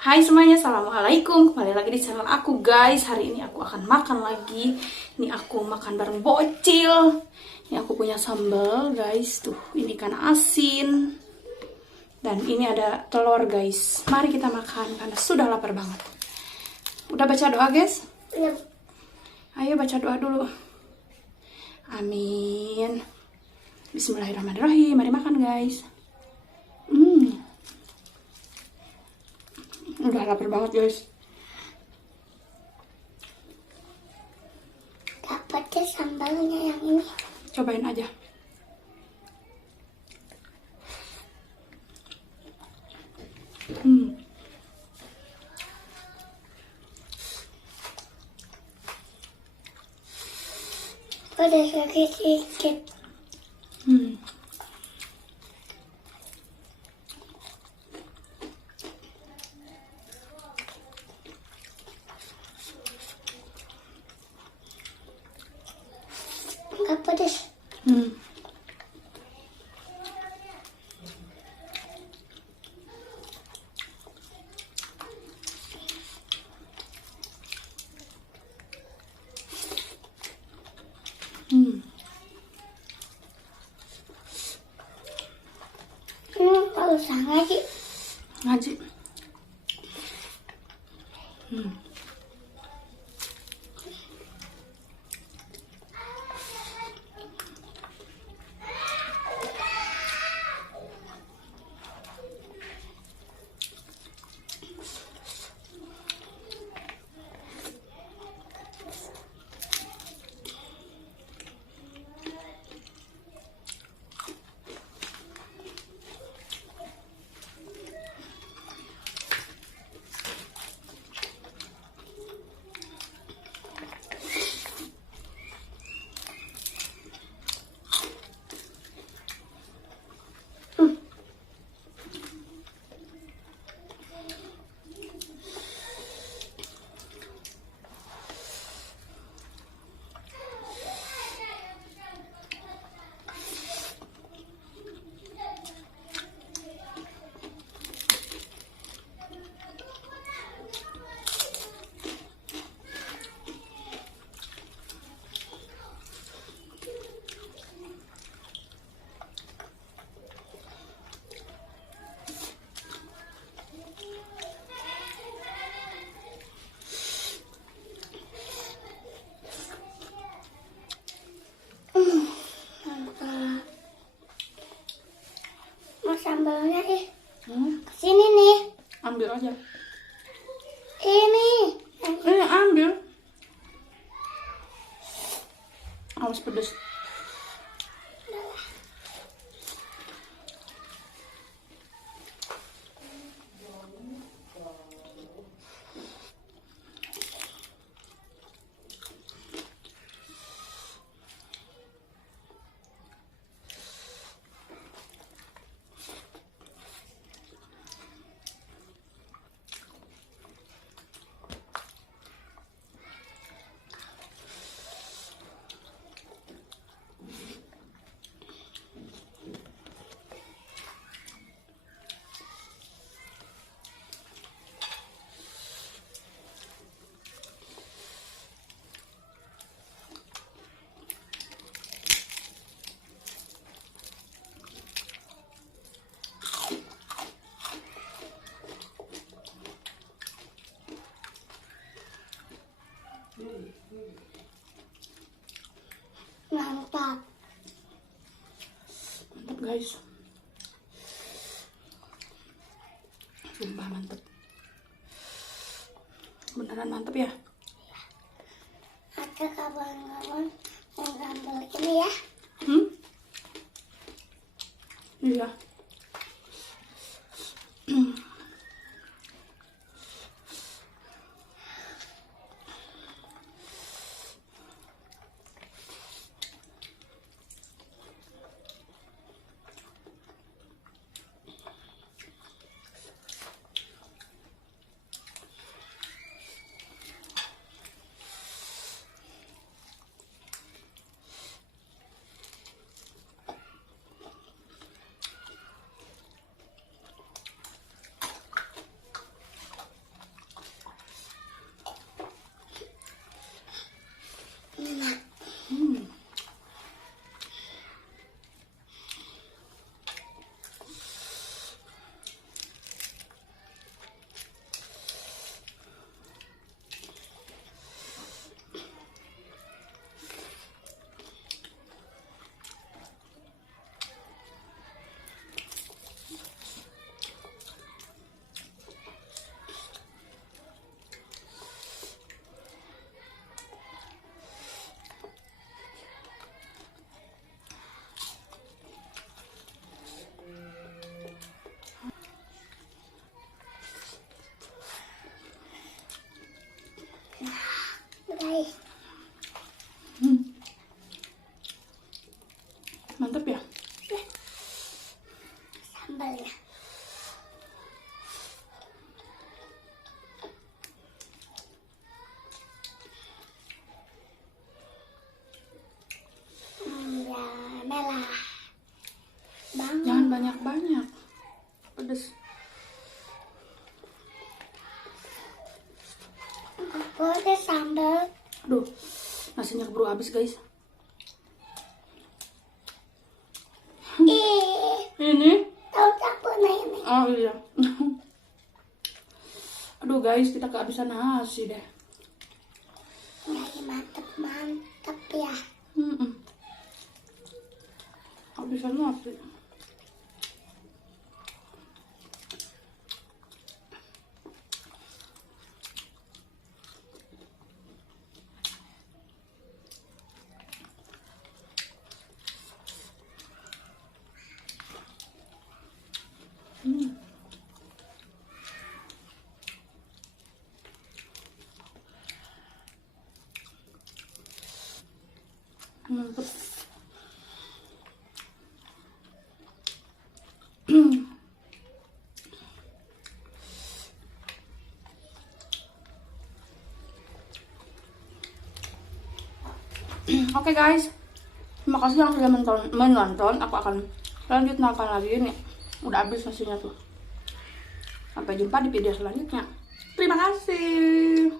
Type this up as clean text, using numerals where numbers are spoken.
Hai semuanya, assalamualaikum. Kembali lagi di channel aku guys. Hari ini aku akan makan lagi. Ini aku makan bareng bocil. Ini aku punya sambal guys. Tuh, ini ikan asin. Dan ini ada telur guys. Mari kita makan karena sudah lapar banget. Udah baca doa guys? Iya. Ayo baca doa dulu. Amin. Bismillahirrahmanirrahim. Mari makan guys. Udah lapar banget guys. Dapatnya sambalnya yang ini. Cobain aja. Udah sedikit. Nggak pedes. Kalau usah ngaji. Ngaji. Mau sambalnya sih. Sini nih. Ambil aja. Ini. Ambil. Awas pedes. Mantap. Mantap guys. Sumpah mantap. Beneran mantap ya. Ada kawan-kawan yang sambal ini ya. Iya. guys. Mantap ya. Sambalnya. Ya, merah. Banget. Jangan banyak-banyak. Pedes. Boleh sambal. Aduh, nasinya keburu habis guys. Ini? Tahu campur ini. Oh iya. Aduh guys, kita kehabisan nasi deh. Ya, mantep ya. Kehabisan nasi. Mantap. Oke guys, terima kasih yang sudah menonton. Aku akan lanjut makan lagi nih. Udah habis nasinya tuh. Sampai jumpa di video selanjutnya. Terima kasih.